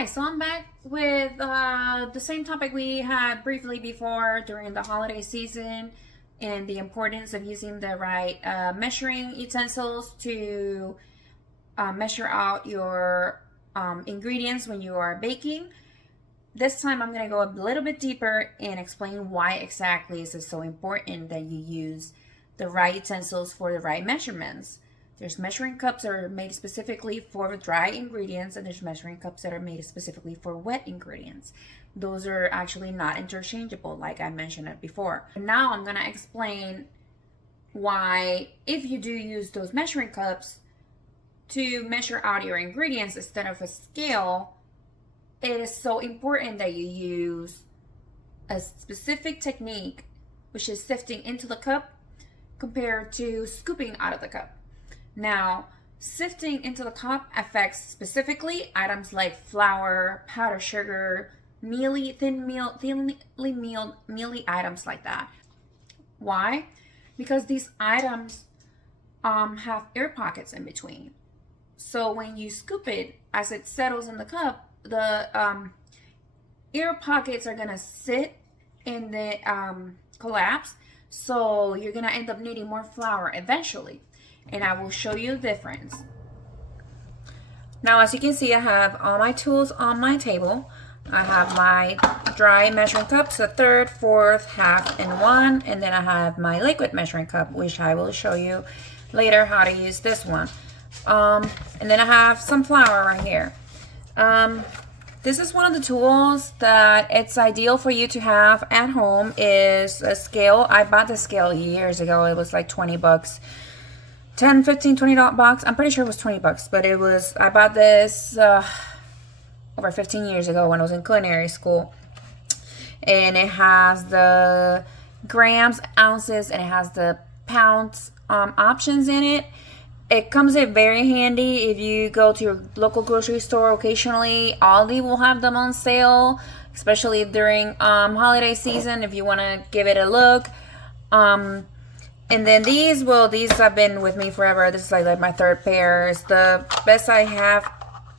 Hi, so I'm back with the same topic we had briefly before during the holiday season and the importance of using the right measuring utensils to measure out your ingredients when you are baking. This time I'm going to go a little bit deeper and explain why exactly is it so important that you use the right utensils for the right measurements. There's measuring cups that are made specifically for dry ingredients, and there's measuring cups that are made specifically for wet ingredients. Those are actually not interchangeable, like I mentioned it before. Now I'm gonna explain why, if you do use those measuring cups to measure out your ingredients instead of a scale, it is so important that you use a specific technique, which is sifting into the cup compared to scooping out of the cup. Now, sifting into the cup affects specifically items like flour, powdered sugar, thinly milled mealy items like that. Why? Because these items have air pockets in between. So when you scoop it, as it settles in the cup, the air pockets are gonna sit in the collapse. So you're gonna end up needing more flour eventually. And I will show you the difference. Now, as you can see, I have all my tools on my table. I have my dry measuring cups, a third, fourth, half, and 1. And then I have my liquid measuring cup, which I will show you later how to use this one. And then I have some flour right here. This is one of the tools that it's ideal for you to have at home, is a scale. I bought the scale years ago. It was like 20 bucks. 10, 15, $20 box. I'm pretty sure it was 20 bucks, but it was, I bought this over 15 years ago when I was in culinary school. And it has the grams, ounces, and it has the pounds options in it. It comes in very handy if you go to your local grocery store occasionally. Aldi will have them on sale, especially during holiday season if you want to give it a look. And then these have been with me forever. This is like my third pair. It's the best I have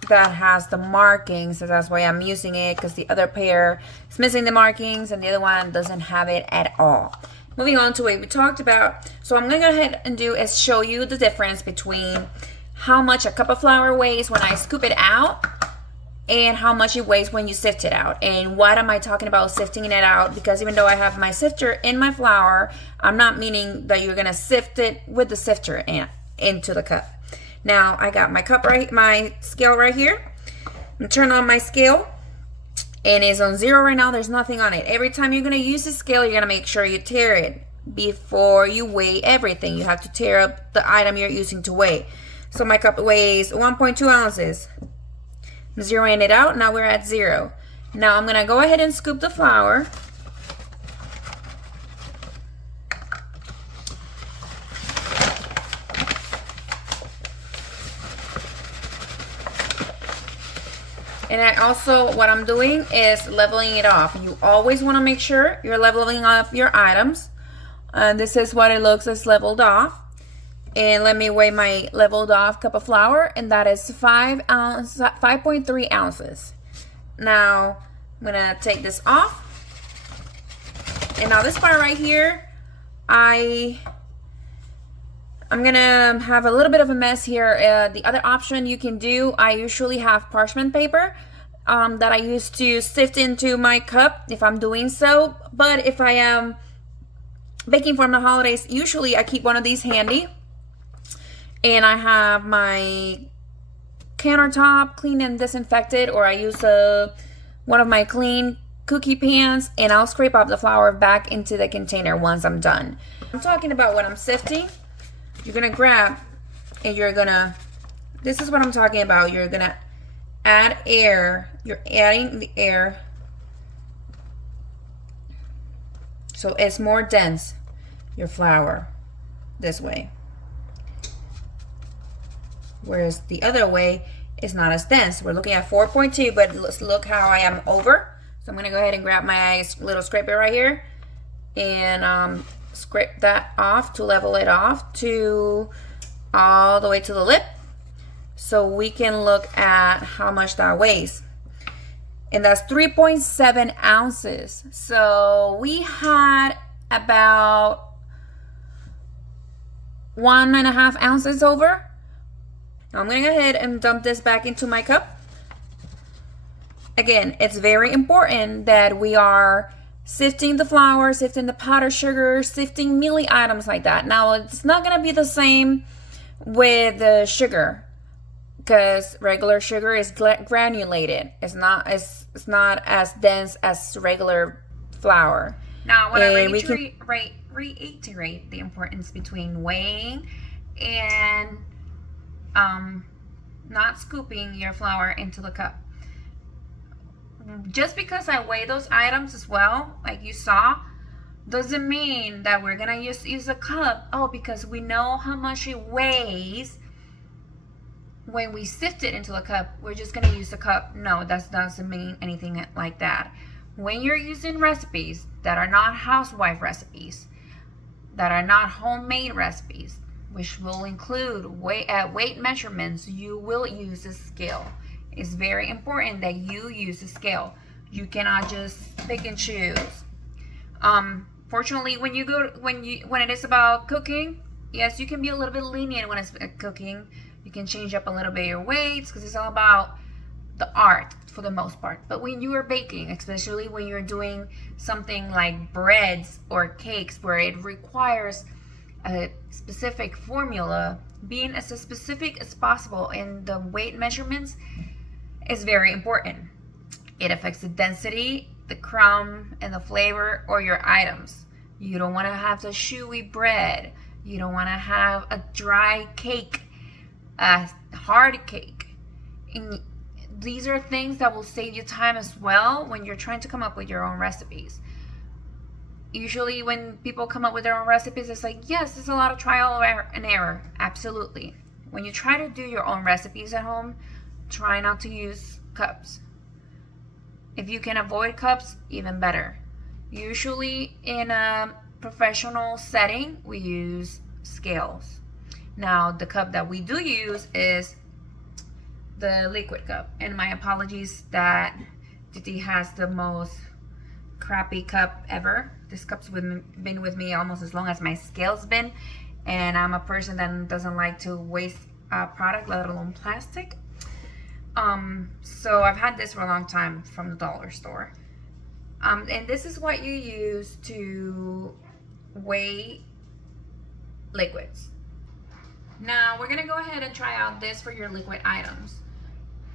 that has the markings, so that's why I'm using it, because the other pair is missing the markings and the other one doesn't have it at all. Moving on to what we talked about. So I'm going to go ahead and do is show you the difference between how much a cup of flour weighs when I scoop it out and how much it weighs when you sift it out. And what am I talking about sifting it out? Because even though I have my sifter in my flour, I'm not meaning that you're gonna sift it with the sifter into the cup. Now I got my my scale right here. I'm gonna turn on my scale, and it's on 0 right now. There's nothing on it. Every time you're gonna use the scale, you're gonna make sure you tear it before you weigh everything. You have to tear up the item you're using to weigh. So my cup weighs 1.2 ounces. I'm zeroing it out. Now we're at 0. Now I'm gonna go ahead and scoop the flour. And what I'm doing is leveling it off. You always want to make sure you're leveling off your items. This is what it looks as leveled off. And let me weigh my leveled off cup of flour, and that is 5.3 ounces. Now I'm gonna take this off. And now this part right here, I'm gonna have a little bit of a mess here. The other option you can do, I usually have parchment paper that I use to sift into my cup if I'm doing so. But if I am baking for the holidays, usually I keep one of these handy. And I have my countertop clean and disinfected, or I use one of my clean cookie pans, and I'll scrape up the flour back into the container once I'm done. I'm talking about when I'm sifting. You're gonna grab and this is what I'm talking about. You're gonna add air. You're adding the air so it's more dense, your flour, this way. Whereas the other way is not as dense. We're looking at 4.2, but let's look how I am over. So I'm gonna go ahead and grab my little scraper right here and scrape that off to level it off to all the way to the lip, so we can look at how much that weighs. and that's 3.7 ounces. So we had about 1.5 ounces over. Now I'm gonna go ahead and dump this back into my cup. Again, it's very important that we are sifting the flour, sifting the powdered sugar, sifting mealy items like that. Now it's not gonna be the same with the sugar, because regular sugar is granulated. It's not as dense as regular flour. Now I want to reiterate the importance between weighing and not scooping your flour into the cup. Just because I weigh those items as well, like you saw, doesn't mean that we're gonna use a cup. Oh, because we know how much it weighs when we sift it into the cup, we're just gonna use the cup. No, that doesn't mean anything like that. When you're using recipes that are not housewife recipes, that are not homemade recipes, which will include weight measurements, you will use a scale. It's very important that you use a scale. You cannot just pick and choose. Fortunately, when it is about cooking, yes, you can be a little bit lenient when it's cooking. You can change up a little bit your weights, because it's all about the art for the most part. But when you are baking, especially when you're doing something like breads or cakes where it requires a specific formula, being as specific as possible in the weight measurements is very important. It affects the density, the crumb, and the flavor or your items. You don't want to have the chewy bread. You don't want to have a dry cake, a hard cake. And these are things that will save you time as well when you're trying to come up with your own recipes. Usually when people come up with their own recipes, it's like, yes, there's a lot of trial and error. Absolutely. When you try to do your own recipes at home, try not to use cups. If you can avoid cups, even better. Usually in a professional setting, we use scales. Now, the cup that we do use is the liquid cup. And my apologies that Titi has the most crappy cup ever. This cup's been with me almost as long as my scale's been. And I'm a person that doesn't like to waste product, let alone plastic. So I've had this for a long time from the dollar store. And this is what you use to weigh liquids. Now we're gonna go ahead and try out this for your liquid items.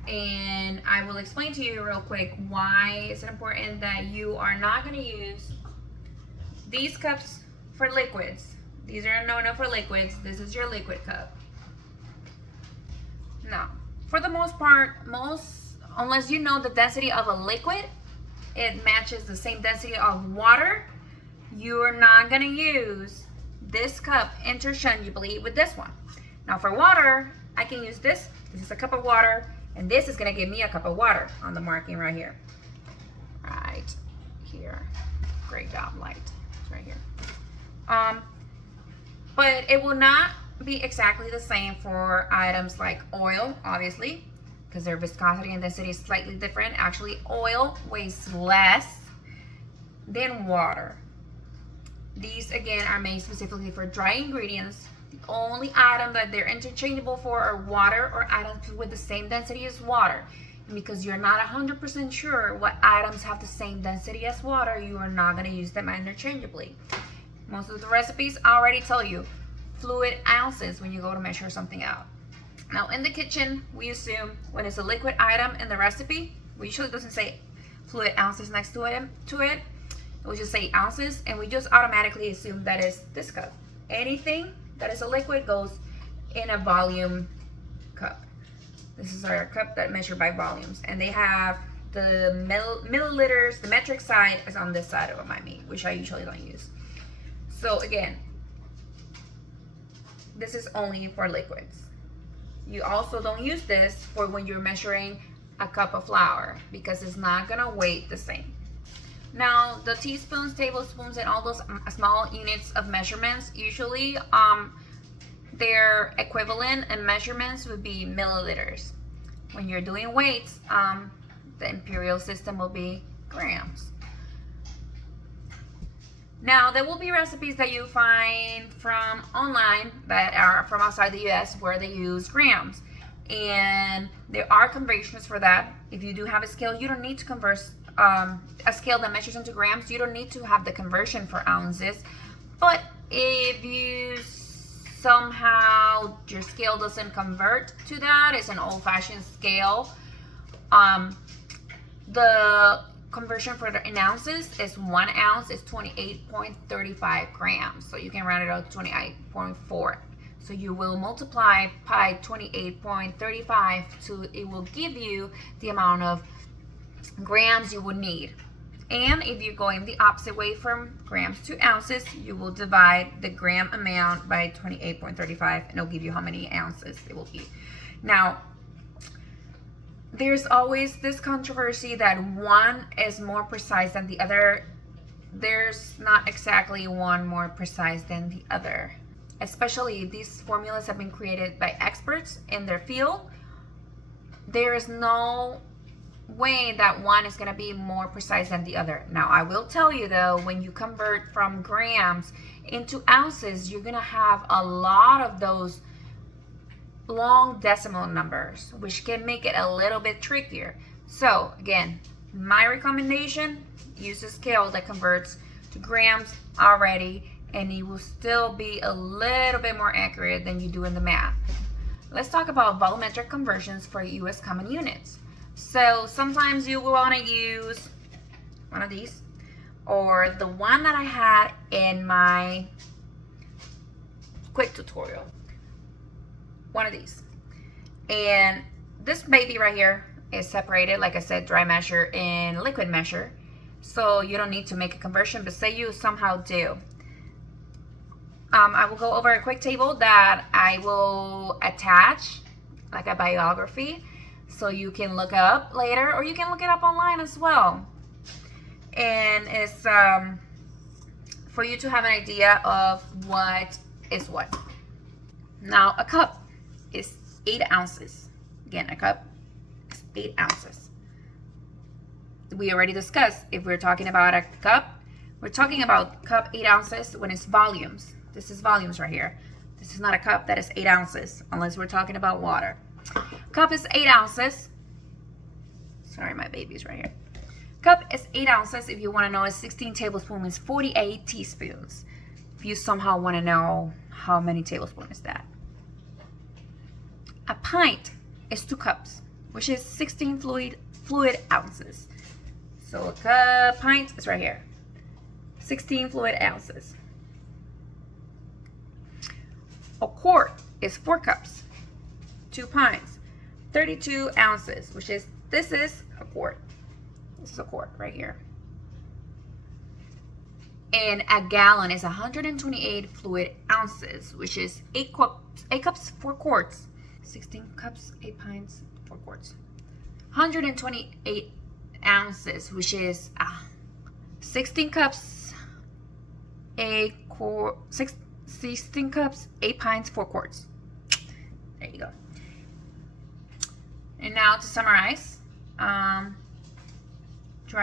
And I will explain to you real quick why it's important that you are not gonna use these cups for liquids. These are a no-no for liquids. This is your liquid cup. Now, for the most part, unless you know the density of a liquid, it matches the same density of water, you are not gonna use this cup interchangeably with this one. Now for water, I can use this. This is a cup of water, and this is gonna give me a cup of water on the marking right here. Right here. Great job, light. It's right here. But it will not be exactly the same for items like oil, obviously, because their viscosity and density is slightly different. Actually, oil weighs less than water. These, again, are made specifically for dry ingredients. The only item that they're interchangeable for are water or items with the same density as water. And because you're not 100% sure what items have the same density as water, you are not going to use them interchangeably. Most of the recipes already tell you fluid ounces when you go to measure something out. Now in the kitchen, we assume when it's a liquid item in the recipe, we usually doesn't say fluid ounces next to it. It will just say ounces, and we just automatically assume that is this cup. Anything that is a liquid goes in a volume cup. This is our cup that measure by volumes, and they have the milliliters. The metric side is on this side of my meat, which I usually don't use. So again, this is only for liquids. You also don't use this for when you're measuring a cup of flour, because it's not gonna weigh the same. Now the teaspoons, tablespoons, and all those small units of measurements, usually their equivalent in measurements would be milliliters. When you're doing weights, The imperial system will be grams. Now, there will be recipes that you find from online that are from outside the US where they use grams. And there are conversions for that. If you do have a scale, you don't need to convert a scale that measures into grams. You don't need to have the conversion for ounces. But if you somehow your scale doesn't convert to that, it's an old-fashioned scale, the conversion for the in ounces is 1 ounce is 28.35 grams. So you can round it out to 28.4. So you will multiply by 28.35 to it will give you the amount of grams you would need. And if you're going the opposite way from grams to ounces, you will divide the gram amount by 28.35 and it'll give you how many ounces it will be. Now, there's always this controversy that one is more precise than the other. There's not exactly one more precise than the other. Especially if these formulas have been created by experts in their field, there is no way that one is going to be more precise than the other. Now, I will tell you though, when you convert from grams into ounces, you're going to have a lot of those long decimal numbers, which can make it a little bit trickier. So again, my recommendation, use a scale that converts to grams already, and it will still be a little bit more accurate than you do in the math. Let's talk about volumetric conversions for US common units. So sometimes you will want to use one of these, or the one that I had in my quick tutorial, one of these. And this baby right here is separated, like I said, dry measure and liquid measure. So you don't need to make a conversion, but say you somehow do. I will go over a quick table that I will attach, like a biography, so you can look up later, or you can look it up online as well. And it's for you to have an idea of what is what. Now, a cup is 8 ounces. Again, a cup is 8 ounces. We already discussed, if we're talking about a cup, we're talking about cup 8 ounces when it's volumes. This is volumes right here. This is not a cup that is 8 ounces, unless we're talking about water. Cup is 8 ounces. Sorry, my baby's right here. Cup is 8 ounces. If you want to know, it's 16 tablespoons is 48 teaspoons. If you somehow want to know how many tablespoons is that. A pint is 2 cups, which is 16 fluid ounces. So a pint is right here. 16 fluid ounces. A quart is 4 cups, 2 pints, 32 ounces, which is, this is a quart. This is a quart right here. And a gallon is 128 fluid ounces, which is 8 cups, 4 quarts. 16 cups, 8 pints, 4 quarts. 128 ounces, which is 16 cups, 16 cups, 8 pints, 4 quarts. There you go. And now to summarize, dry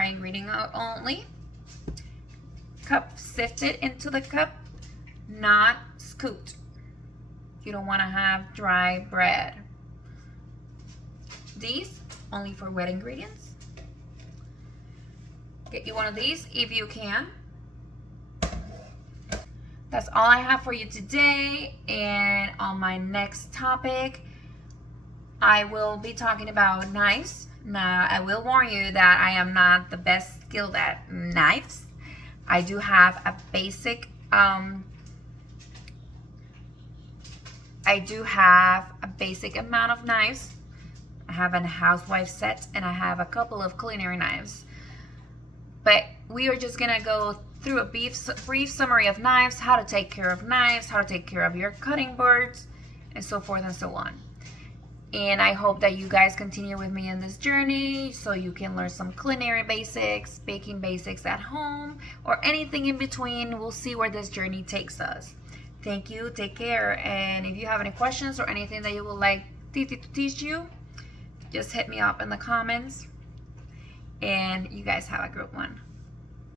ingredient only. Cup sifted into the cup, not scooped. You don't want to have dry bread. These only for wet ingredients. Get you one of these if you can. That's all I have for you today. And on my next topic, I will be talking about knives. Now, I will warn you that I am not the best skilled at knives. I do have a basic amount of knives. I have a housewife set and I have a couple of culinary knives. But we are just gonna go through a brief summary of knives, how to take care of knives, how to take care of your cutting boards, and so forth and so on. And I hope that you guys continue with me in this journey so you can learn some culinary basics, baking basics at home, or anything in between. We'll see where this journey takes us. Thank you, take care, and if you have any questions or anything that you would like Titi to teach you, just hit me up in the comments. and you guys have a good one.